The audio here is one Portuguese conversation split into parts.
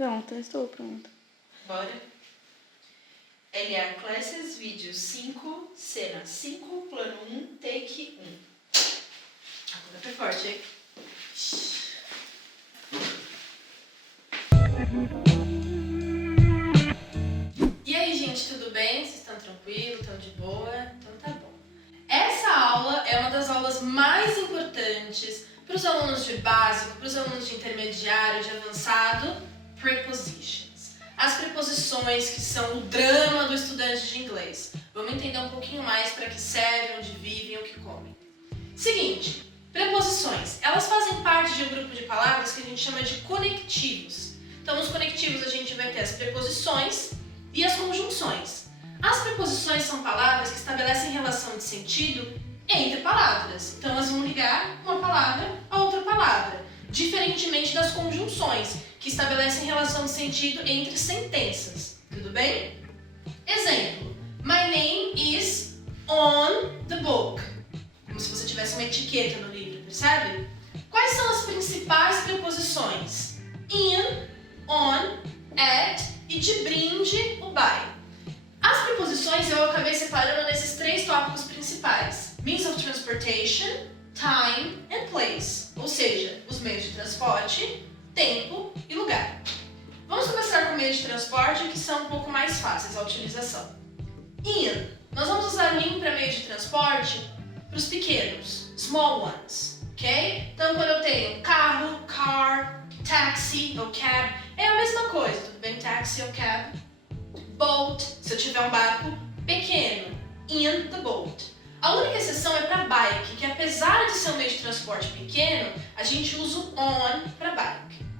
Pronta, estou pronta. Bora? LA Classes, vídeo 5, cena 5, plano 1, take 1. Agora foi forte, hein? E aí, gente, tudo bem? Vocês estão tranquilos? Estão de boa? Então tá bom. Essa aula é uma das aulas mais importantes para os alunos de básico, para os alunos de intermediário, de avançado, prepositions. As preposições que são o drama do estudante de inglês. Vamos entender um pouquinho mais para que servem, onde vivem, o que comem. Seguinte, preposições. Elas fazem parte de um grupo de palavras que a gente chama de conectivos. Então, nos conectivos a gente vai ter as preposições e as conjunções. As preposições são palavras que estabelecem relação de sentido entre palavras. Então, elas vão ligar uma palavra a outra palavra, diferentemente das conjunções, que estabelecem relação de sentido entre sentenças. Tudo bem? Exemplo. My name is on the book. Como se você tivesse uma etiqueta no livro, percebe? Quais são as principais preposições? In, on, at e de brinde, o by. As preposições eu acabei separando nesses 3 tópicos principais. Means of transportation, time and place. Ou seja, os meios de transporte, tempo e lugar. Vamos começar com meios de transporte que são um pouco mais fáceis a utilização. In. Nós vamos usar o in para meio de transporte para os pequenos, small ones, ok? Então, quando eu tenho carro, car, taxi ou cab, é a mesma coisa, tudo bem? Taxi ou cab. Boat, se eu tiver um barco pequeno, in the boat. A única exceção é para bike, que apesar de ser um meio de transporte pequeno, a gente usa o on para bike.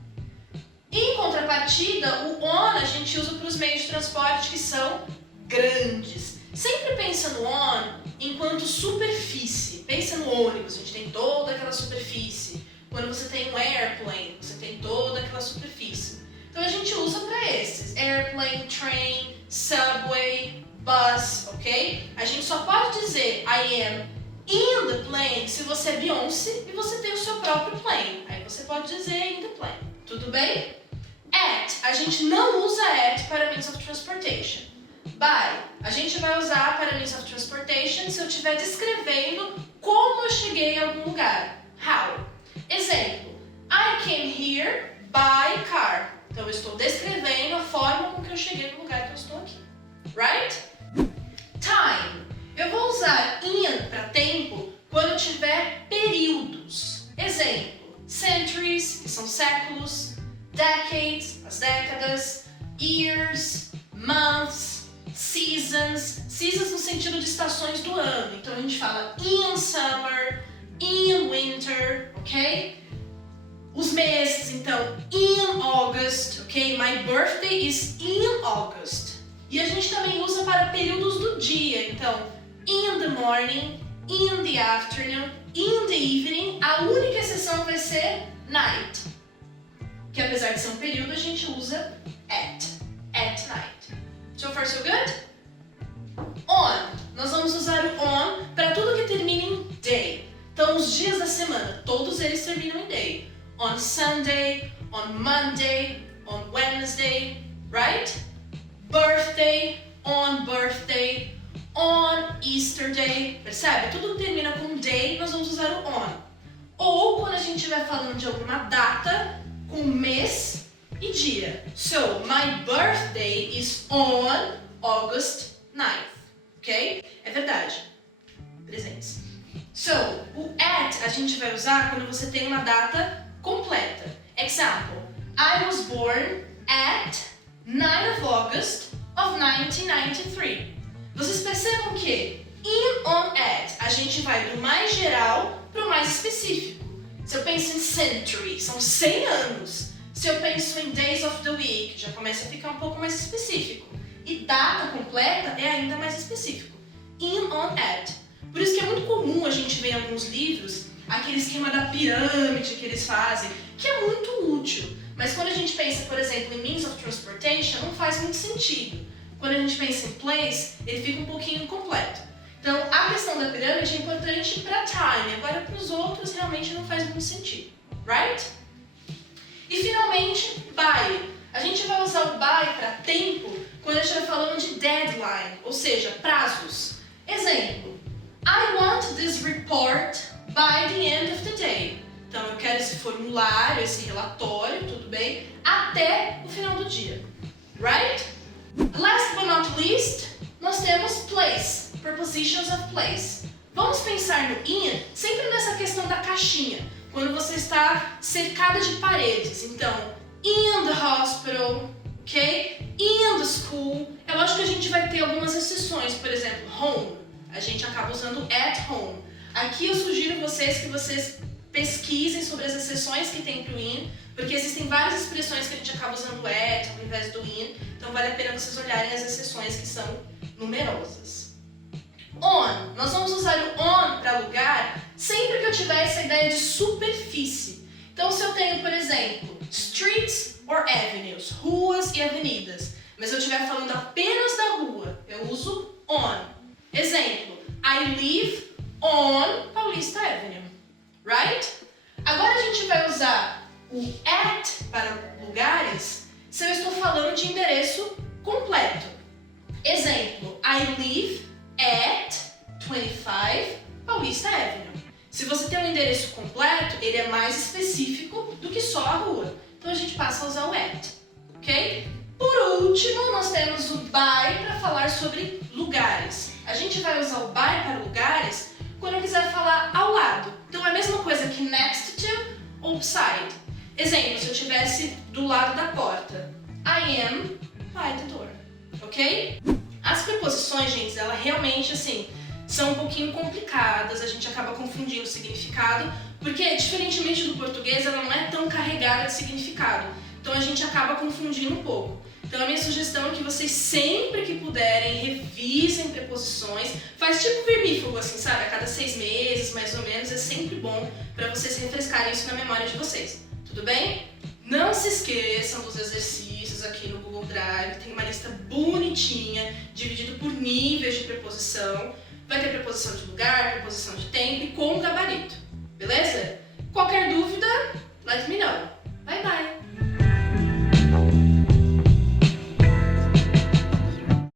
Em contrapartida, o on a gente usa para os meios de transporte que são grandes. Sempre pensa no on enquanto superfície. Pensa no ônibus, a gente tem toda aquela superfície. Quando você tem um airplane, você tem toda aquela superfície. Então a gente usa para esses. Airplane, train, subway, bus, ok? A gente só pode dizer I am in the plane se você é Beyoncé e você tem o seu próprio plane. Aí você pode dizer in the plane. Tudo bem? At, a gente não usa at para means of transportation. By, a gente vai usar para means of transportation se eu estiver descrevendo como eu cheguei a algum lugar. How? Exemplo, I came here by car. Então eu estou descrevendo a forma com que eu cheguei no lugar que eu estou aqui. Right? Time. Eu vou usar in para tempo quando eu tiver períodos. Exemplo, centuries, que são séculos, decades, as décadas, years, months, seasons. Seasons no sentido de estações do ano. Então a gente fala in summer, in winter, ok? Os meses, então, in August, ok? My birthday is in August. E a gente também usa para períodos do dia, então, in the morning, in the afternoon, in the evening. A única exceção vai ser night, que apesar de ser um período, a gente usa at night. So far, so good? On. Nós vamos usar o on para tudo que termina em day. Então, os dias da semana, todos eles terminam em day. On Sunday, on Monday, on Wednesday, right? Birthday, on Easter Day, percebe? Tudo que termina com day, nós vamos usar o on. Ou quando a gente estiver falando de alguma data, com mês e dia. So, my birthday is on August 9th, ok? É verdade. Presentes. So, o at a gente vai usar quando você tem uma data completa. Example, I was born at 9 of August of 1993. Vocês percebam que in, on, at, a gente vai do mais geral para o mais específico. Se eu penso em century, são 100 anos. Se eu penso em days of the week, já começa a ficar um pouco mais específico. E data completa é ainda mais específico. In, on, at. Por isso que é muito comum a gente ver em alguns livros aquele esquema da pirâmide que eles fazem, que é muito útil. Mas quando a gente pensa, por exemplo, em means of transportation, não faz muito sentido. Quando a gente pensa em place, ele fica um pouquinho incompleto. Então, a questão da pirâmide é importante para time, agora para os outros realmente não faz muito sentido. Right? E finalmente, by. A gente usar o by para tempo quando a gente está falando de deadline, ou seja, prazos. Exemplo, I want this report by the end of the day. Então eu quero esse formulário, esse relatório, tudo bem, até o final do dia. Right? Last but not least, nós temos place, prepositions of place. Vamos pensar no in sempre nessa questão da caixinha, quando você está cercada de paredes. Então, in the hospital, ok? In the school. É lógico que a gente vai ter algumas exceções, por exemplo, home. A gente acaba usando at home. Aqui eu sugiro vocês que vocês pesquisem sobre as exceções que tem para o in, porque existem várias expressões que a gente acaba usando at ao invés do in, então vale a pena vocês olharem as exceções que são numerosas. On. Nós vamos usar o on para lugar sempre que eu tiver essa ideia de superfície. Então, se eu tenho, por exemplo, streets or avenues, ruas e avenidas, mas eu estiver falando apenas da rua, eu uso on. Exemplo, I live on Paulista Avenue, right? Agora a gente vai usar o at para lugares se eu estou falando de endereço completo. Exemplo, I live at 25 Paulista Avenue. Se você tem um endereço completo, ele é mais específico do que só a rua. Então a gente passa a usar o at, ok? Por último, nós temos o by para falar sobre lugares. A gente vai usar o by para lugares quando eu quiser falar ao lado. Então é a mesma coisa que next to ou beside. Exemplo, se eu estivesse do lado da porta. I am by the door, ok? As preposições, gente, elas realmente, assim, são um pouquinho complicadas, a gente acaba confundindo o significado, porque, diferentemente do português, ela não é tão carregada de significado. Então a gente acaba confundindo um pouco. Então a minha sugestão é que vocês, sempre que puderem, revisem preposições. Faz tipo vermífugo, assim, sabe? A cada 6 meses, mais ou menos, é sempre bom para vocês refrescarem isso na memória de vocês. Tudo bem? Não se esqueçam dos exercícios aqui no Google Drive, tem uma lista bonitinha, dividido por níveis de preposição. Vai ter preposição de lugar, preposição de tempo e com gabarito.